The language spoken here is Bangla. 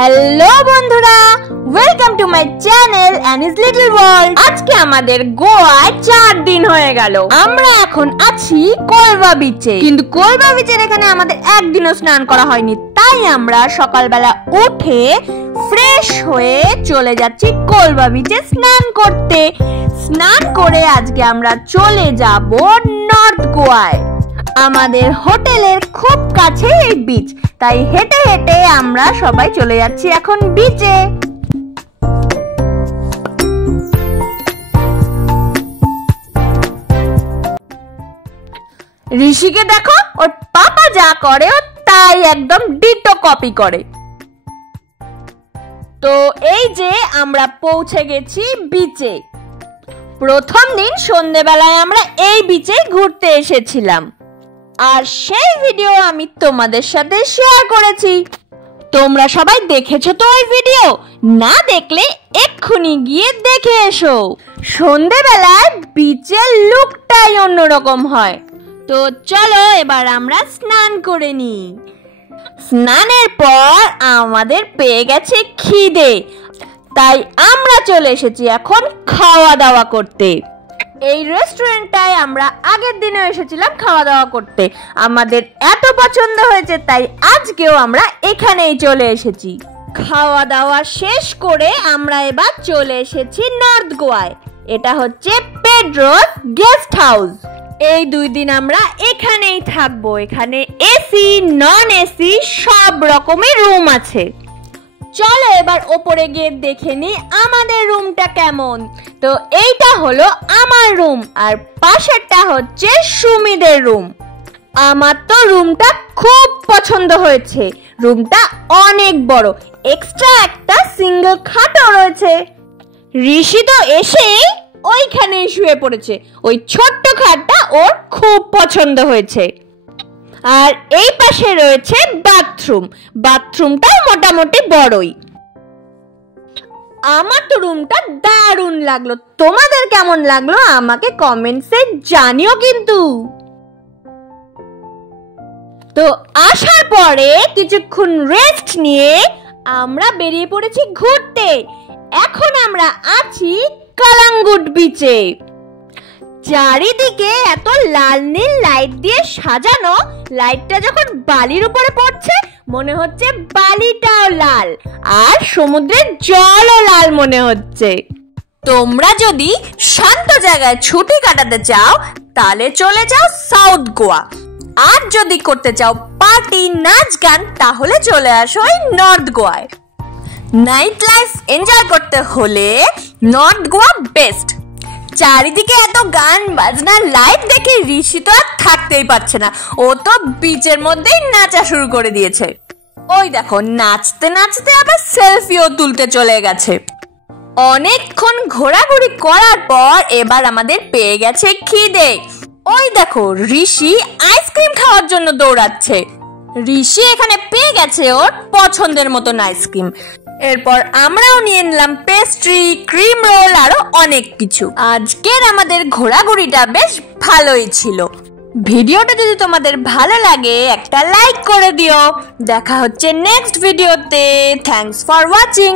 হ্যালো বন্ধুরা, welcome to my channel anise little world. আজকে আমাদের গোয়ায় 4 দিন হয়ে গেল। আমরা এখন আছি কোলবা বিচে, কিন্তু কোলবা বিচের এখানে আমাদের একদিনও স্নান করা হয়নি। তাই আমরা সকালবেলা উঠে ফ্রেশ হয়ে চলে যাচ্ছি কোলবা বিচে স্নান করতে। স্নান করে আজকে আমরা চলে যাব নর্থ গোয়ায়। আমাদের হোটেলের খুব কাছে এই বিচ, তাই হেঁটে হেঁটে আমরা সবাই চলে যাচ্ছি এখন বিচে। ঋষিকে দেখো, ওর পাপা যা করে ও তাই একদম ডিটো কপি করে। তো এই যে আমরা পৌঁছে গেছি বিচে। প্রথম দিন সন্ধ্যেবেলায় আমরা এই বিচে ঘুরতে এসেছিলাম, আর সেই ভিডিও আমি তোমাদের সাথে শেয়ার করেছি। তোমরা সবাই দেখেছো তো ওই ভিডিও? না দেখলে এক্ষুনি গিয়ে দেখে এসো। সন্ধ্যেবেলায় বিচের লুকটাই অন্যরকম হয়। তো চলো এবার আমরা স্নান করে নিই। স্নানের পর আমাদের পেয়ে গেছে খিদে, তাই আমরা চলে এসেছি এখন খাওয়া দাওয়া করতে। এই রেস্টুরেন্টটায় আমরা আগের দিনে এসেছিলাম খাওয়া দাওয়া করতে। আমাদের এত পছন্দ হয়েছে তাই আজকেও আমরা এখানেই চলে এসেছি। খাওয়া দাওয়া শেষ করে আমরা এবার চলে এসেছি নর্থ গোয়ায়। এটা হচ্ছে পেড্রোস গেস্ট হাউস। এই 2 দিন আমরা এখানেই থাকবো। এখানে এসি, নন এসি সব রকমের রুম আছে। চলো এবার ওপরে গিয়ে দেখে নি আমাদের রুমটা কেমন। তো এইটা হলো আমার রুম, আর পাশেরটা হচ্ছে সুমিদের রুম। আমার তো রুমটা খুব পছন্দ হয়েছে। রুমটা অনেক বড়, এক্সট্রা একটা সিঙ্গেল খাটও রয়েছে। ঋষি তো এসেই ওইখানেই শুয়ে পড়েছে। ওই ছোট্ট খাটটা ওর খুব পছন্দ হয়েছে। আর এই পাশে রয়েছে বাথরুম। বাথরুমটা মোটামুটি বড়ই। আমার তো রুমটা দারুণ লাগলো। তোমাদের কেমন লাগলো আমাকে কমেন্টসে জানিও কিন্তু। তো আসার পরে কিছুক্ষণ রেস্ট নিয়ে আমরা বেরিয়ে পড়েছি ঘুরতে। এখন আমরা আছি কালাঙ্গুট বিচে। চারিদিকে এত লাল নীল লাইট দিয়ে সাজানো। লাইটটা যখন বালির উপরে পড়ছে মনে হচ্ছে বালিটাও লাল, আর সমুদ্রের জলও লাল মনে হচ্ছে। তোমরা যদি শান্ত জায়গায় ছুটি কাটাতে চাও তাহলে চলে যাও সাউথ গোয়া। আর যদি করতে চাও পার্টি, নাচ গান, তাহলে চলে আসো এই নর্থ গোয়ায়। নাইট লাইফ এনজয় করতে হলে নর্থ গোয়া বেস্ট। চারিদিকে এত গান বাজনা লাইট দেখে ঋষি তো আর থাকতেই পারছে না। ও তো বিচের মধ্যেই নাচা শুরু করে দিয়েছে। ওই দেখো, নাচতে নাচতে আবার সেলফিও তুলতে চলে গেছে। অনেকক্ষণ ঘোরাঘুরি করার পর এবার আমাদের পেয়ে গেছে খিদে। ওই দেখো, ঋষি আইসক্রিম খাওয়ার জন্য দৌড়াচ্ছে। ঋষি এখানে পেয়ে গেছে ওর পছন্দের মতন আইসক্রিম। এরপর আমরাও নিয়ে নিলাম পেস্ট্রি, ক্রিম রোল, আরো অনেক কিছু। আজকের আমাদের ঘোরাঘুরিটা বেশ ভালোই ছিল। ভিডিওটা যদি তোমাদের ভালো লাগে একটা লাইক করে দিও। দেখা হচ্ছে নেক্সট ভিডিওতে। Thanks for watching.